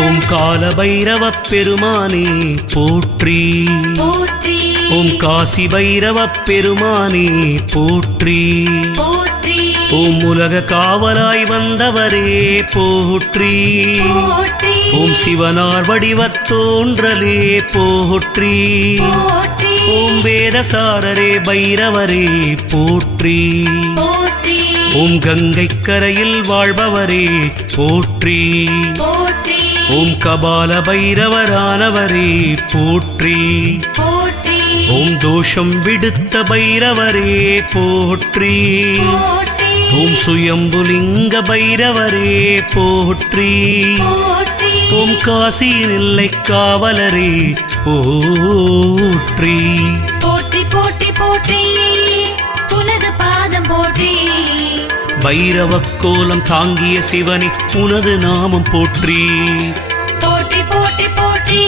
ஓம் கால பைரவ பெருமானே போற்றி போற்றி ஓம் காசி பைரவ பெருமானே போற்றி போற்றி ஓம் உலக காவலாய் வந்தவரே போற்றி போற்றி ஓம் சிவனார் வடிவத் தோன்றலே போற்றி போற்றி ஓம் வேதசாரரே பைரவரே போற்றி போற்றி ஓம் கங்கை கரையில் வாழ்பவரே போற்றி போற்றி ஓம் கபால பைரவரானவரே போற்றி போற்றி ஓம் தோஷம் விடுத்த பைரவரே போற்றி போற்றி ஓம் சுயம்புலிங்க பைரவரே போற்றி போற்றி ஓம் காசி நெல்லை காவலரே போற்றி போற்றி போற்றி போற்றி உனது பாதம் போற்றி பைரவ கோலம் தாங்கிய சிவனே உனது நாமம் போற்றி போற்றி போற்றி போற்றி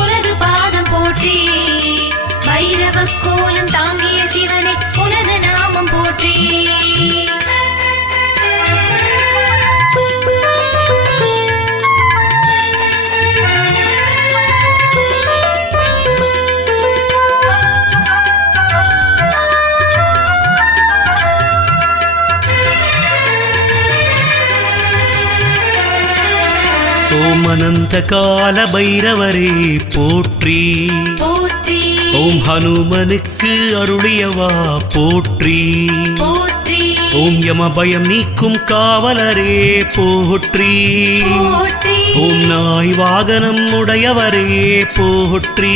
உனது பாதம் போற்றி பைரவ கோலம் தாங்கிய சிவனே உனது நாமம் போற்றி ஓம் அனந்த கால பைரவரே போற்றி போற்றி ஓம் ஹனுமனுக்கு அருளியவா போற்றி போற்றி ஓம் யம பயம் நீக்கும் காவலரே போற்றி போற்றி ஓம் நாய் வாகனம் உடையவரே போற்றி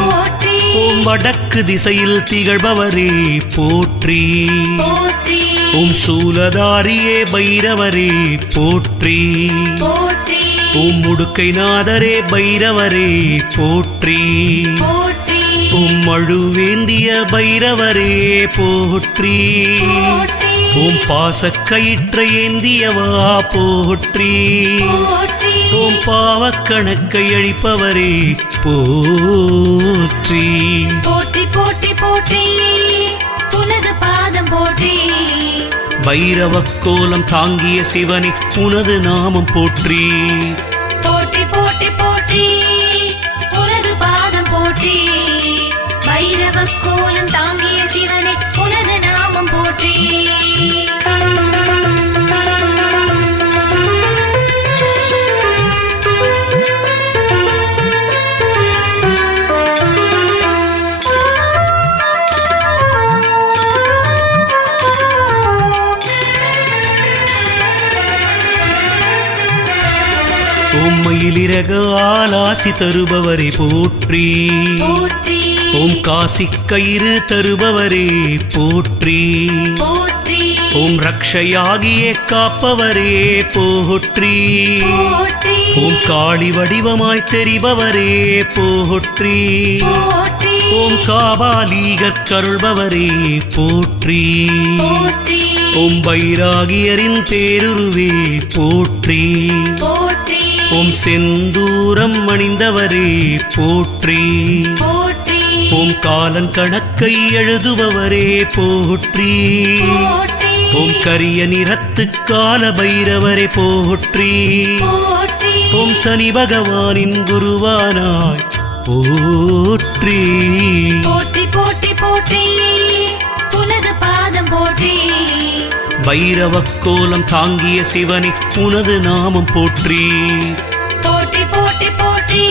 போற்றி ஓம் வடக்கு திசையில் திகழ்பவரே போற்றி போற்றி ஓம் சூலதாரியே பைரவரே போற்றி போற்றி ஓம் முடுக்கை நாதரே பைரவரே போற்றி போற்றி ஓம் மழுவேந்திய பைரவரே போற்றி போற்றி ஓம் பாசக்கயிற்றை ஏந்தியவா போற்றி போற்றி ஓம் பாவக்கணக்கை அழிப்பவரே போற்றி போற்றி போற்றி போற்றி உனது பாதம் போற்றி பைரவ கோலம் தாங்கிய சிவனே உனது நாமம் போற்றி போற்றி போற்றி போற்றி உனது பாதம் போற்றி பைரவ கோலம் தாங்கிய சிவனே உனது நாமம் போற்றி ஓம் மயிலிறகு ஆலாசி தருபவரே போற்றி போற்றி ஓம் காசி கயிறு தருபவரே போற்றி போற்றி ஓம் ரக்ஷையாகியே காப்பவரே போற்றி போற்றி ஓம் காளி வடிவமாய் தெரிபவரே போற்றி போற்றி ஓம் காபாலீகர் கருள்பவரே போற்றி போற்றி ஓம் பைராகியரின் பேருருவே போற்றி போற்றி ஓம் செந்தூரம் அணிந்தவரே போற்றி போற்றி ஓம் காலன் கணக்கை எழுதுபவரே போற்றி போற்றி ஓம் கரிய நிறத்து கால பைரவரே போற்றி போற்றி ஓம் சனி பகவானின் குருவானாய் போற்றி போற்றி போற்றி போற்றி உனது பாதம் போற்றி பைரவ கோலம் தாங்கிய சிவனே உனது நாமம் போற்றி போற்றி போற்றி போற்றி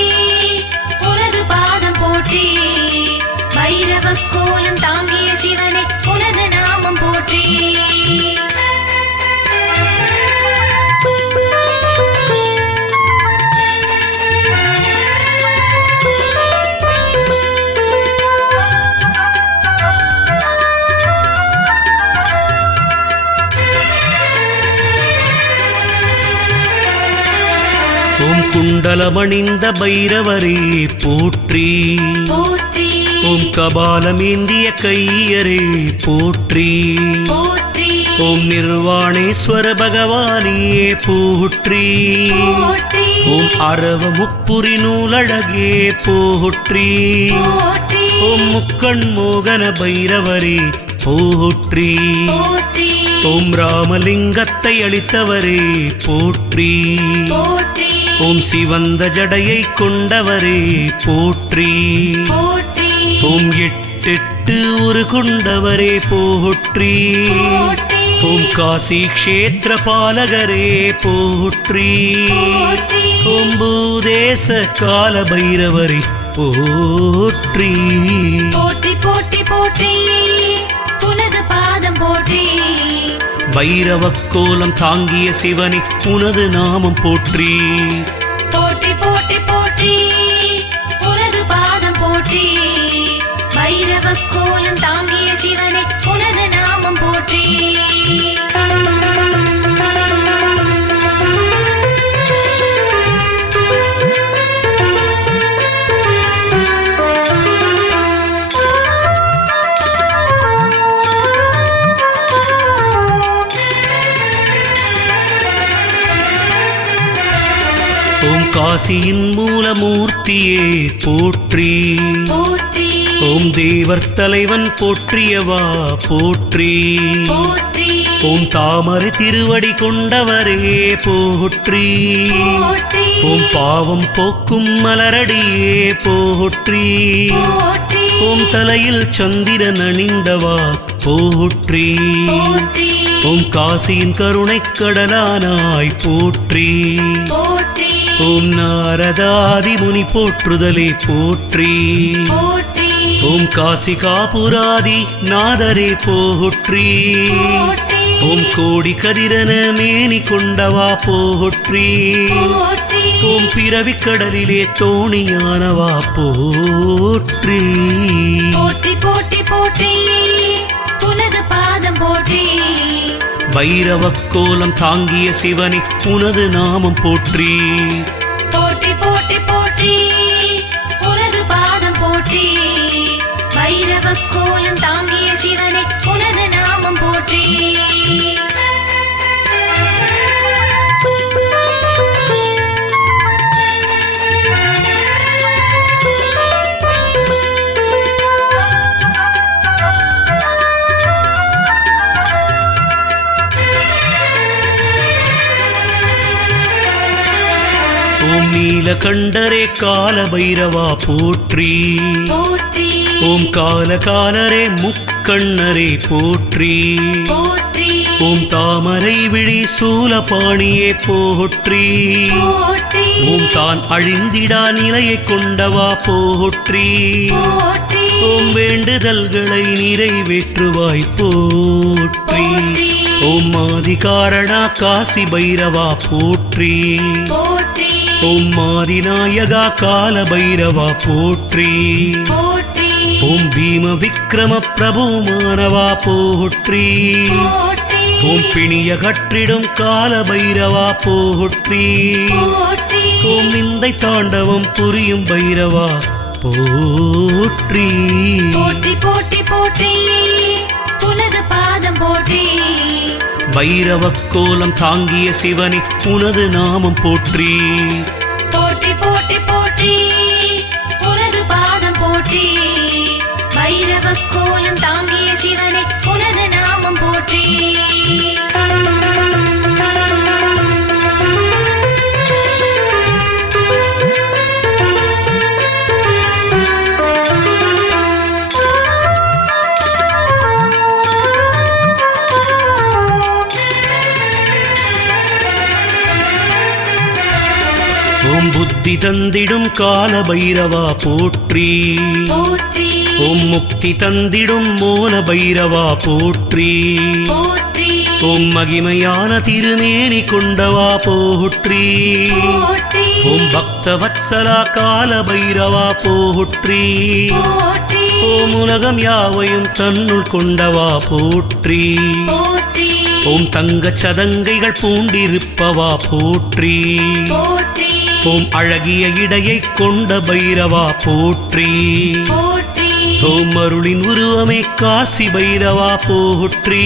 உனது பாதம் போற்றி பைரவ கோலம் தாங்கிய சிவனே உனது நாமம் போற்றி ஓம் குண்டலமணிந்த பைரவரே போற்றி போற்றி ஓம் கபாலமேந்திய கையரே போற்றி போற்றி ஓம் நிர்வாணேஸ்வர பகவானே போற்றி போற்றி ஓம் அரவ முப்புரி நூலழகே போற்றி போற்றி ஓம் முக்கண் மோகன பைரவரே போற்றி ஓம் ராமலிங்கத்தை அளித்தவரே போற்றி போற்றி ஓம் சிவந்த ஜடையை கொண்டவரே போற்றி போற்றி ஓம் எட்டெட்டு ஒரு கொண்டவரே போற்றி போற்றி ஓம் காசி க்ஷேத்திர பாலகரே போற்றி போற்றி ஓம் பூதேச கால பைரவரே போற்றி போற்றி போற்றி போற்றி உனது பாதம் போற்றி பைரவ கோலம் தாங்கிய சிவனே உனது நாமம் போற்றி போற்றி போற்றி போற்றி உனது பாதம் போற்றி பைரவ கோலம் தாங்கிய சிவனே உனது நாமம் போற்றி ஓம் காசியின் மூலமூர்த்தியே போற்றி போற்றி ஓம் தேவர் தலைவன் போற்றியவா போற்றி போற்றி ஓம் தாமரை திருவடி கொண்டவரே போற்றி போற்றி ஓம் பாவம் போக்கும் மலரடியே போற்றி போற்றி ஓம் தலையில் சந்திரன் அணிந்தவா போற்றி போற்றி ஓம் காசியின் கருணைக் கடலானாய் போற்றி போற்றி ஓம் நாரதாதி முனி போற்றுதலே போற்றி போற்றி ஓம் காசி காபுராதி நாதரே போற்றி போற்றி ஓம் கோடி கதிரன மேனி கொண்டவா போற்றி போற்றி ஓம் பிறவிக் கடலிலே தோணியானவா போற்றி போற்றி போற்றி போற்றி உனது பாதம் போற்றி பைரவ கோலம் தாங்கிய சிவனே உனது நாமம் போற்றி போற்றி போற்றி போற்றி உனது பாதம் போற்றி பைரவ கோலம் தாங்கிய சிவனே உனது நாமம் போற்றி ஓம் நீலகண்டரே கால பைரவா போற்றி போற்றி ஓம் காலரே முக்கண்ணரே போற்றி போற்றி ஓம் தாமரை விழி சூலபாணியே போற்றி போற்றி ஓம் தான் அழிந்திடா நிலையை கொண்டவா போற்றி போற்றி ஓம் வேண்டுதல்களை நிறைவேற்றுவாய் போற்றி ஓம் ஆதி காரணா காசி பைரவா போற்றி போற்றி ஓம் மாதிநாயகா கால பைரவா போற்றி போற்றி ஓம் பீம விக்ரம பிரபு மானவா போற்றி போற்றி ஓம் பிணிய கற்றிடும் கால பைரவா போற்றி போற்றி ஓம் நிந்தை தாண்டவம் புரியும் பைரவா போற்றி போற்றி போற்றி போற்றி உனது பாதம் போற்றி பைரவ கோலம் தாங்கிய சிவனே உனது நாமம் போற்றி போற்றி போற்றி போற்றி உனது பாதம் போற்றி பைரவ கோலம் தாங்கிய சிவனே உனது நாமம் போற்றி ஓம் புத்தி தந்திடும் கால பைரவா போற்றி போற்றி ஓம் முக்தி தந்திடும் மோன பைரவா போற்றி போற்றி ஓம் மகிமையான திருமேனி கொண்டவா போற்றி போற்றி ஓம் பக்த வத்சலா கால பைரவா போற்றி போற்றி ஓம் உலகம் யாவையும் தன்னுள் கொண்டவா போற்றி போற்றி ஓம் தங்கச் சதங்கைகள் பூண்டிருப்பவா போற்றி போற்றி ஓம் அழகிய இடையை கொண்ட பைரவா போற்றி போற்றி ஓம் அருளின் உருவமே காசி பைரவா போற்றி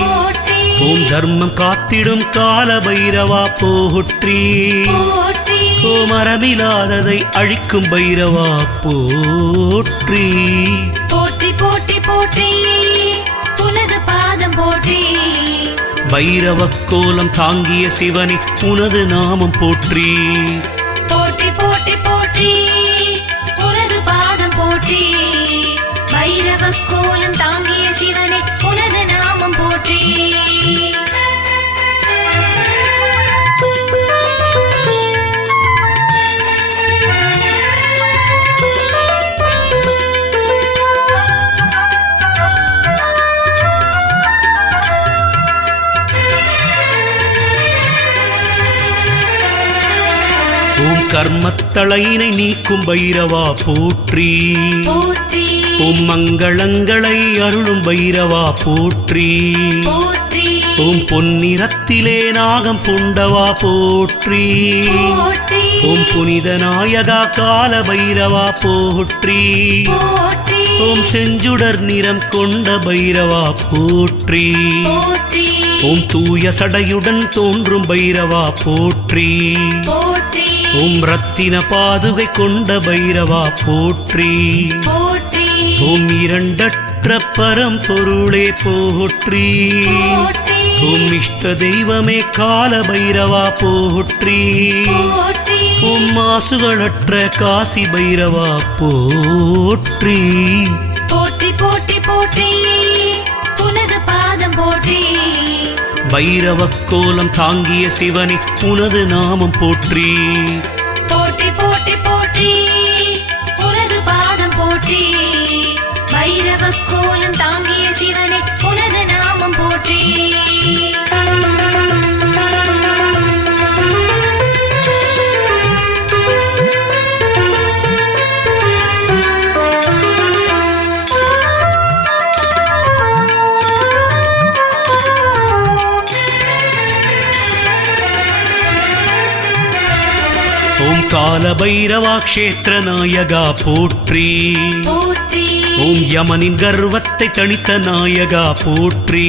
போற்றி ஓம் தர்மம் காத்திடும் கால பைரவா போற்றி போற்றி ஓம் அறமில்லாததை அழிக்கும் பைரவா போற்றி போற்றி போற்றி போற்றி உனது பாதம் போற்றி பைரவக் கோலம் தாங்கிய சிவனே உனது நாமம் போற்றி. போற்றி போற்றி போற்றி உனது பாதம் போற்றி. பைரவக் கோலம் தாங்கிய சிவனே உனது நாமம் போற்றி. ஓம் கர்மத்தளையினை நீக்கும் பைரவா போற்றி. போற்றி ஓம் மங்களங்களை அருளும் பைரவா போற்றி. போற்றி ஓம் பொன்னிறத்திலே நாகம் பூண்டவா போற்றி. போற்றி ஓம் புனித நாயகா கால பைரவா போற்றி. போற்றி ஓம் செஞ்சுடர் நிறம் கொண்ட பைரவா போற்றி. போற்றி ஓம் தூய சடையுடன் தோன்றும் பைரவா போற்றி. போற்றி ஓம் ரத்தின பாதுகை கொண்ட பைரவா போற்றி. போற்றி ஓம் இரண்டற்ற பரம்பொருளே போற்றி. போற்றி ஓம் இஷ்ட தெய்வமே கால பைரவா போற்றி. போற்றி ஓம் மாசுகளற்ற காசி பைரவா போற்றி. போற்றி போற்றி போற்றி உனது பாதம் போற்றி. பைரவக் கோலம் தாங்கிய சிவனே உனது நாமம் போற்றி. போற்றி போற்றி போற்றி உனது பாதம் போற்றி. பைரவக் கோலம் தாங்கிய சிவனே உனது நாமம் போற்றி. ஓம் கால பைரவா க்ஷேத்திர நாயகா போற்றி. போற்றி ஓம் யமனின் கர்வத்தை தணித்த நாயகா போற்றி.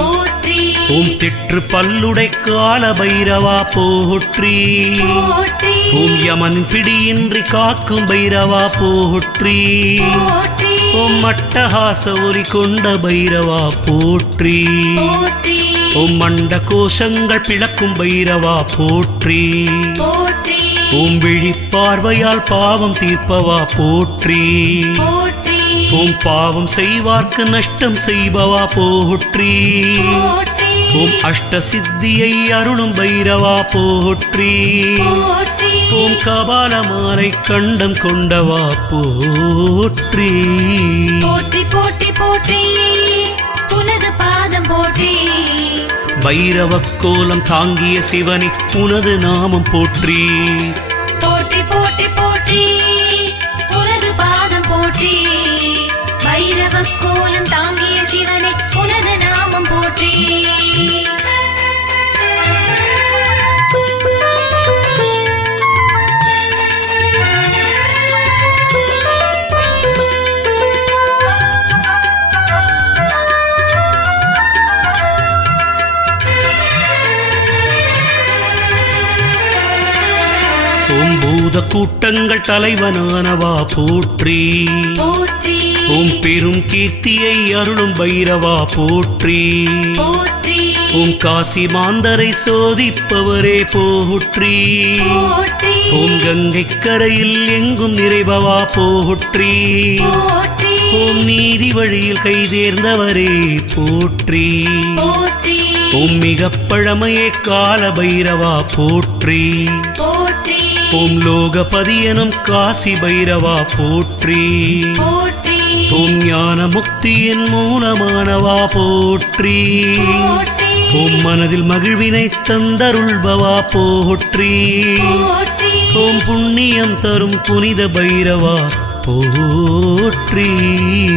போற்றி ஓம் திற்று பல்லுடை கால பைரவா போற்றி. போற்றி ஓம் யமனின் பிடியின்றி காக்கும் பைரவா போற்றி. போற்றி ஓம் மட்டஹாச ஒலி கொண்ட பைரவா போற்றி. போற்றி ஓம் மண்ட கோஷங்கள் பிளக்கும் பைரவா போற்றி. போற்றி ஓம் விழிப்பார்வையால் பாவம் தீர்ப்பவா போற்றி. போற்றி ஓம் பாவம் செய்வார்க்கு நஷ்டம் செய்பவா போற்றி. போற்றி ஓம் அஷ்ட சித்தியை அருளும் பைரவா போற்றி. போற்றி ஓம் கபாலமாலை கண்டம் கொண்டவா போற்றி. போற்றி போற்றி போற்றி உனது பாதம் போற்றி. பைரவக் கோலம் தாங்கிய சிவனே உனது நாமம் போற்றி. போற்றி போற்றி போற்றி உனது பாதம் போற்றி. பைரவக் கோலம் தாங்கிய சிவனே உனது நாமம் போற்றி. ஓம் பூத கூட்டங்கள் தலைவனானவா போற்றி. போற்றி ஓம் பெரும் கீர்த்தியை அருளும் பைரவா போற்றி. போற்றி ஓம் காசி மாந்தரை சோதிப்பவரே போற்றி. போற்றி ஓம் கங்கை கரையில் எங்கும் நிறைபவா போற்றி. போற்றி ஓம் நீதி வழியில் கைதேர்ந்தவரே போற்றி. போற்றி ஓம் மிக பழமையே கால பைரவா போற்றி. போற்றி ஓம் லோகபதி எனும் காசி பைரவா போற்றி. போற்றி ஓம் ஞான முக்தியின் மூலமானவா போற்றி. போற்றி ஓம் மனதில் மகிழ்வினை தந்தருள்பவா போற்றி. போற்றி ஓம் புண்ணியம் தரும் புனித பைரவா போற்றி.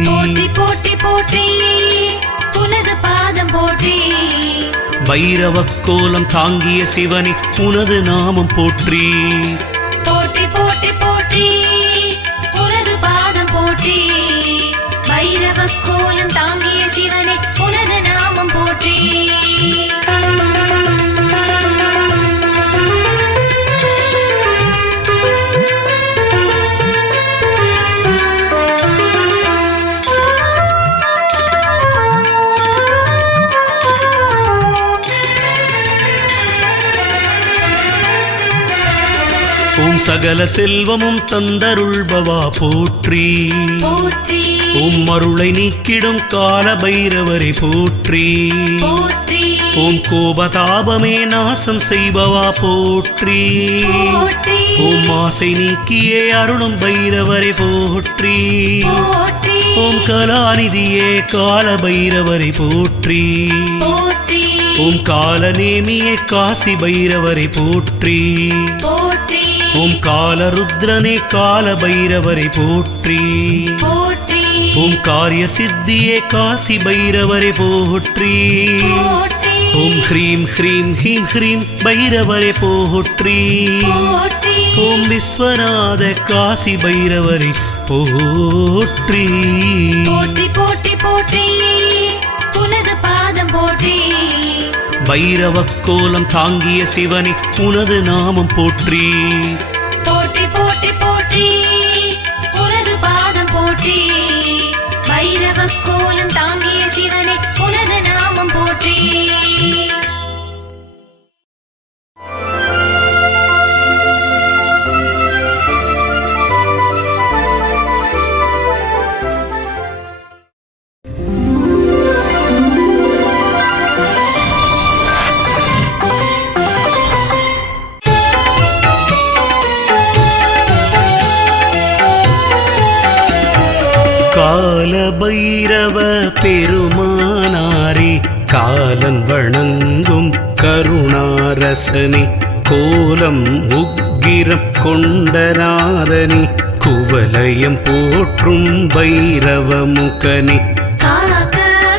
போற்றி போற்றி போற்றி உனது பாதம் போற்றி. பைரவக் கோலம் தாங்கிய சிவனே உனது நாமம் போற்றி. போற்றி போற்றி போற்றி உனது பாதம் போற்றி. பைரவக் கோலம் தாங்கிய சிவனே உனது நாமம் போற்றி. ஓம் சகல செல்வமும் தந்தருள்பவா போற்றி போற்றி ஓம் அருளை நீக்கிடும் கால பைரவரை போற்றி போற்றி ஓம் கோபதாபமே நாசம் செய்பவா போற்றி போற்றி ஓம் ஆசை நீக்கியே அருளும் பைரவரை போற்றி போற்றி ஓம் கலாநிதியே கால பைரவரை போற்றி போற்றி ஓம் காலநேமியே காசி பைரவரை போற்றி போற்றி ஓம் காலருத்ரனே கால பைரவரை போற்றி போற்றி ஓம் காரிய சித்தியே காசி பைரவரை போற்றி போற்றி ஓம் ஹ்ரீம் ஹ்ரீம் ஹீம் ஹ்ரீம் பைரவரை போற்றி போற்றி ஓம் விஸ்வநாத காசி பைரவரை போற்றி போற்றி போற்றி போற்றி உனது பாதம் போற்றி பைரவ கோலம் தாங்கிய சிவனே உனது நாமம் போற்றி போற்றி போற்றி போற்றி உனது பாதம் போற்றி பைரவ கோலம் தாங்கிய சிவனே உனது நாமம் போற்றி கால பைரவ பெருமானாரே காலன் வணங்கும் கருணாரசனே கோலம் உக்கிரம் கொண்டநாதனே குவலயம் போற்றும் பைரவ முகனே காக்க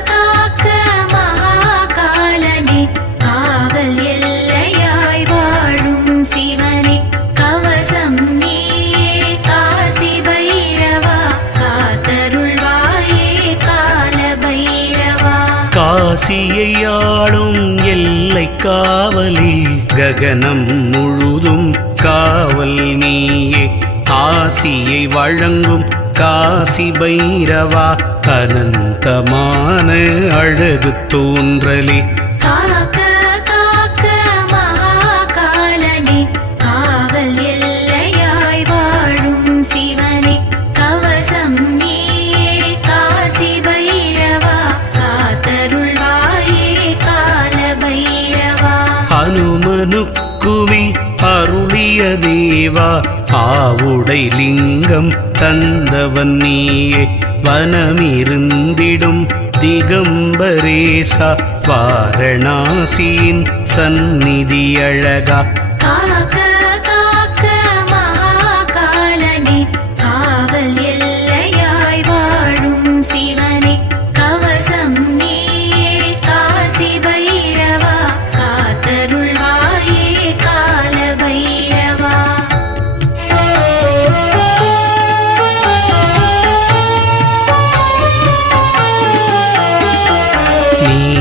காக்க மகாகாலனே காவல் எல்லையாய் வாழும் சிவனே கவசம் நீயே காசி பைரவா காத்தருள்வாயே கால பைரவா காசியை ஆளும் எல்லை காவலே ககனம் முழுதும் காவல் நீயே ஆசியை வழங்கும் காசி பைரவா அனந்தமான அழகு தோன்றலே காக்க காக்க மகாகாலனே காவல் எல்லையாய் வாழும் சிவனே கவசம் நீயே காசி பைரவா காத்தருள்வாயே கால பைரவா ஹனுமனுக்குமே அருளிய தேவா ஆவுடை லிங்கம் தந்தவன் நீயே வனமிருந்திடும் திகம்பரேசா வாரணாசியின் சந்நிதி அழகா காக்க காக்க மகாகாலனே காவல் எல்லையாய் வாழும் சிவனே கவசம் நீயே காசி பைரவா காத்தருள்வாயே கால பைரவா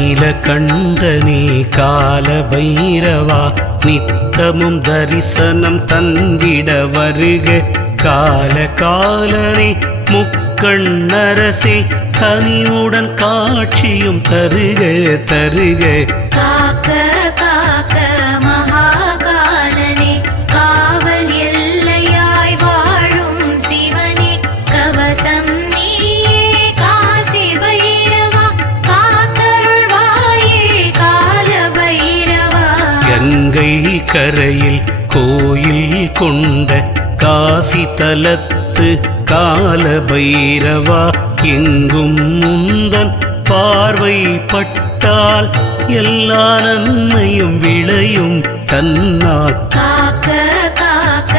நீலகண்டனே கால பைரவா நித்தமும் தரிசனம் தந்திட வருக கால காலனே முக்கண்ணரசே கனிவுடன் காட்சியும் தருக தருக காக்க காக்க மகாகாலனே காவல் எல்லையாய் வாழும் சிவனே கவசம் நீயே காசி பைரவா காத்தருள்வாயே கால பைரவா கங்கை கரையில் கோயில் கொண்ட காசி தலத்து கால பைரவா எங்கும் முந்தன் பார்வை பட்டால் எல்லா நன்மையும் விளையும் தன்னால் காக்க காக்க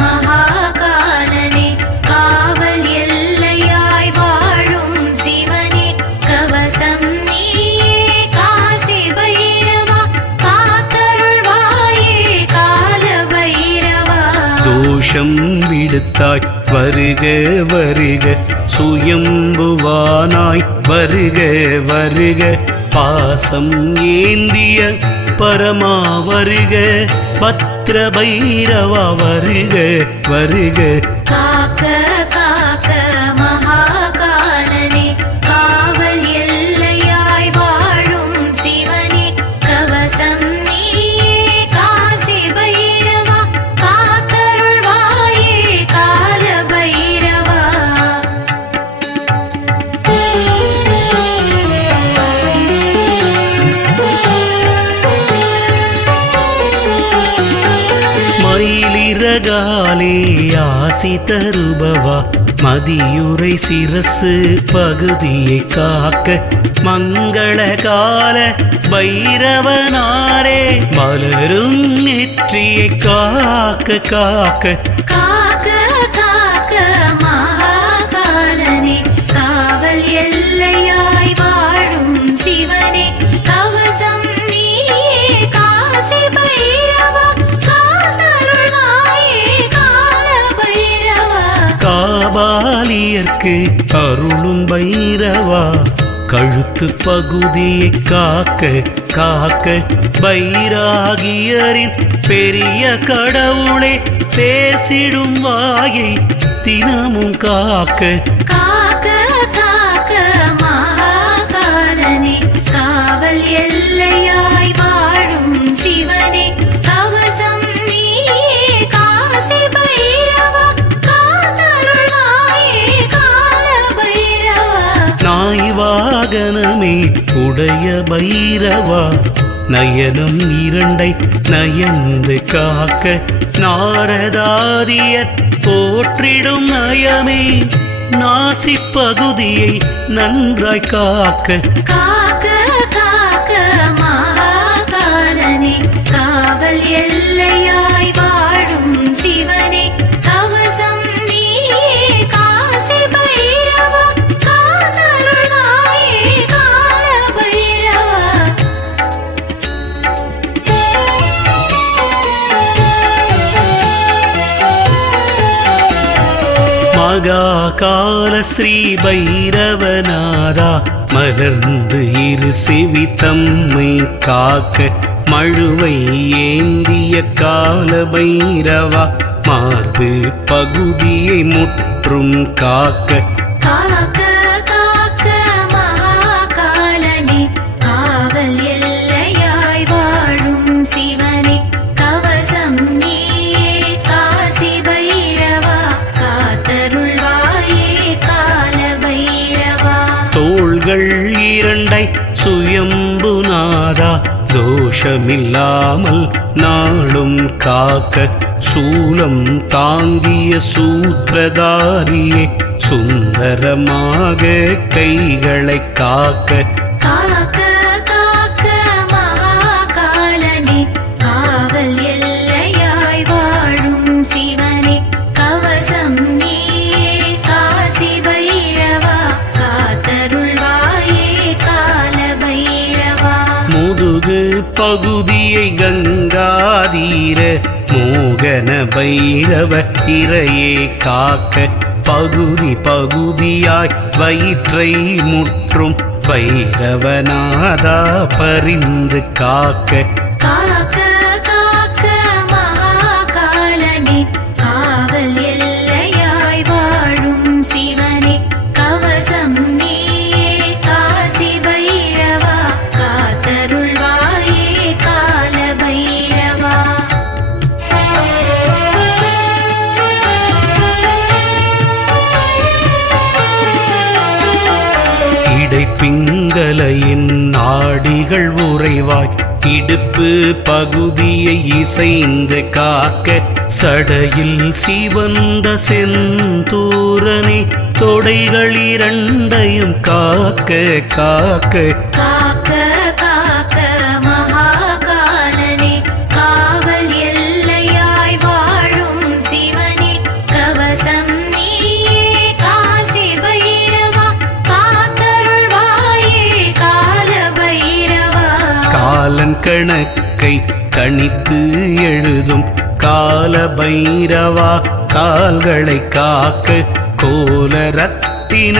மகாகாலனே காவல் எல்லையாய் வாழும் சிவனே கவசம் நீயே காசி பைரவா காத்தருள்வாயே கால பைரவா தோஷம் விடுத்தாய் வருக வருக சுயம்புவானாய் வருக வருக பாசம் ஏந்திய பரமா வருக பத்ர பைரவா வருக வருக காக்க காக்க மகாகாலனே காவல் எல்லையாய் வாழும் சிவனே கவசம் நீயே காசி பைரவா காத்தருள்வாயே அங்ககாலே ஆசி தருபவா மதியுரை சிரசு பகுதியை காக்க மங்களகால பைரவனாரே மலரும் நெற்றியை காக்க காக்க காக்க காக்க மகாகாலனே காவல் எல்லையாய் வாழும் சிவனே கவசம் நீயே காசி பைரவா காத்தருள்வாயே கால பைரவா காபாலியர்க்கு அருளும் பைரவா கழுத்து பகுதியை காக்க காக்க பைராகியரின் பெரிய கடவுளே பேசிடும் வாயை தினமும் காக்க காக்க காக்க மகாகாலனே காவல் எல்லையாய் வாழும் சிவனே கவசம் நீயே காசி பைரவா காத்தருள்வாயே கால பைரவா நாய் வாகனமே உடைய பைரவா நயனம் இரண்டை நயந்து காக்க நாரதாரியர் போற்றிடும் நயமே நாசி பகுதியை நன்றாய் காக்க காக்க காக்க மகாகாலனே காவல் எல்லையாய் வாழும் சிவனே கவசம் நீயே காசி பைரவா காத்தருள்வாயே கால பைரவா மகாகால ஸ்ரீ பைரவநாதா மலர்ந்து இரு செவி தம்மை காக்க மழுவை ஏந்திய கால பைரவா மார்பு பகுதியை முற்றும் காக்க காக்க காக்க மகாகாலனே காவல் எல்லையாய் வாழும் சிவனே கவசம் நீயே காசி பைரவா காத்தருள்வாயே கால பைரவா தோள்கள் இரண்டை சுயம்புநாதா தோஷமில்லாமல் நாளும் காக்க சூலம் தாங்கிய சூத்திரதாரியே சுந்தரமாக கைகளை காக்க காக்க காக்க மகாகாலனே காவல் எல்லையாய் வாழும் சிவனே கவசம் நீயே காசி பைரவா காத்தருள்வாயே கால பைரவா முதுகு பகுதியை கங்காதீர மோகன பைரவ திரையே காக்க பகுதி பகுதியாய் வயிற்றை முற்றும் பைரவநாதா பரிந்து காக்க காக்க காக்க மகாகாலனே காவல் எல்லையாய் வாழும் சிவனே கவசம் நீயே காசி பைரவா காத்தருள்வாயே கால பைரவா இடைப்பிங்கலையின் நாடிகள் உறைவாய் இடுப்பு பகுதியை இசைந்து காக்க சடையில் சிவந்த செந்தூரனே தொடைகள் இரண்டையும் காக்க காக்க காக்க காக்க மகாகாலனே காவல் எல்லையாய் வாழும் சிவனே கவசம் நீயே காசி பைரவா காத்தருள்வாயே கால பைரவா காலன் கணக்கை கணித்து எழுதும் கால பைரவா கால்களை காக்க கோல ரத்தின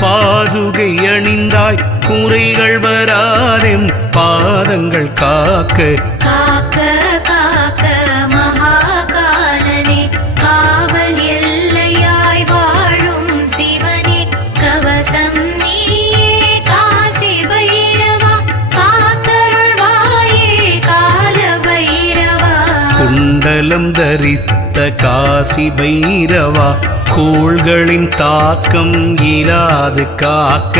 பாதுகை அணிந்தாய் குறைகள் வராதெம் பாதங்கள் காக்க காக்க காக்க மகாகாலனே காவல் எல்லையாய் வாழும் சிவனே கவசம் நீயே காசி பைரவா காத்தருள்வாயே கால பைரவா குண்டலம் தரித்த காசி பைரவா கோள்களின் தாக்கம் இராது காக்க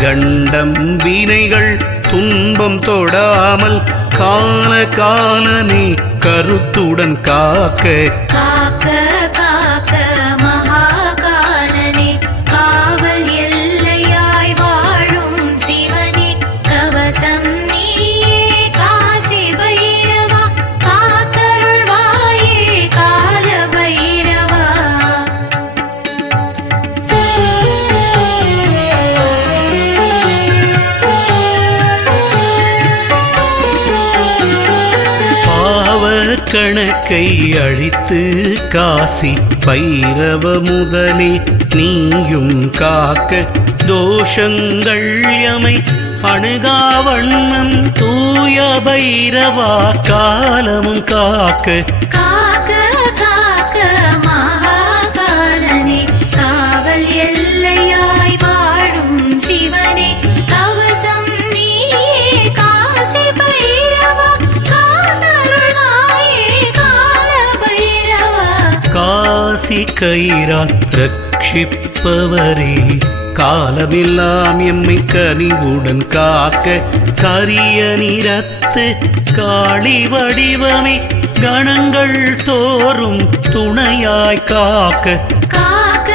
கண்டம் வினைகள் துன்பம் தொடாமல் கால காலனே கருத்துடன் காக்க காக்க கணக்கை அழித்து காசி பைரவ முதலே நீயும் காக்க தோஷங்கள் எமை அணுகாவண்ணம் தூய பைரவா காலமும் காக்க காக்க காக்க மகாகாலனே காவல் எல்லையாய் வாழும் சிவனே கவசம் நீயே காசி பைரவா காத்தருளாயே கால பைரவா காசி கயிறால் ரட்சிப்பவரே காலமெல்லாம் எம்மை கனிவுடன் காக்க கரிய நிறத்து காளி வடிவமே கணங்கள் தோறும் துணையாய் காக்க காக்க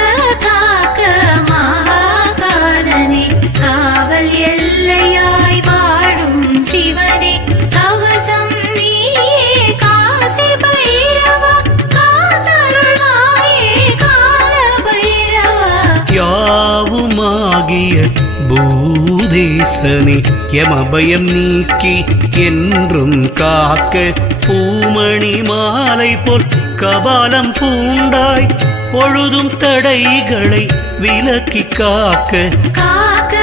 காக்க மகாகாலனே காவல் எல்லையாய் வாழும் சிவனே கவசம் நீயே காசி பைரவா காத்தருளாயே கால பைரவா யாவுமாகிய பூதேசனே யமபயம் நீக்கி என்றும் காக்க பூமணி மாலை போல் கபாலம் பூண்டாய் பொழுதும் தடைகளை விலக்கி காக்க காக்க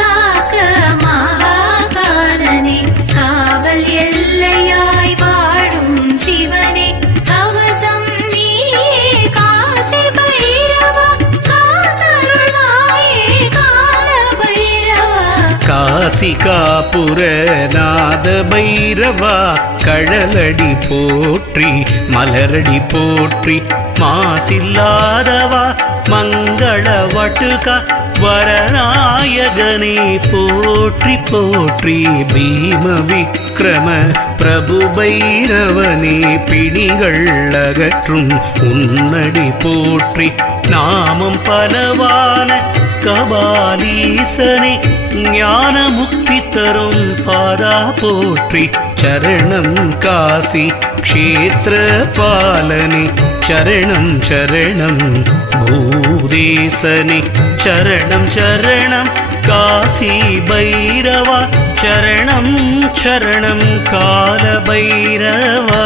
காக்க மகாகாலனே காவல் எல்லையாய் வாழும் சிவனே கவசம் நீயே காசி பைரவா காத்தருளாயே கால பைரவா காசிகாபுர நாத பைரவா கழலடி போற்றி மலரடி போற்றி மாசில்லாதவா மங்கள வட்டுகா வரநாயகனே போற்றி போற்றி பீம விக்ரம பிரபு பைரவனே பிணிகள் அகற்றும் உன்னடி போற்றி நாமம் பலவான கபாலீசனே ஞான முக்தி தரும் பாதா போற்றி சரணம் காசி க்ஷேத்திர பாலனே சரணம் சரணம் பூதேசனே சரணம் சரணம் காசி பைரவா சரணம் சரணம் கால பைரவா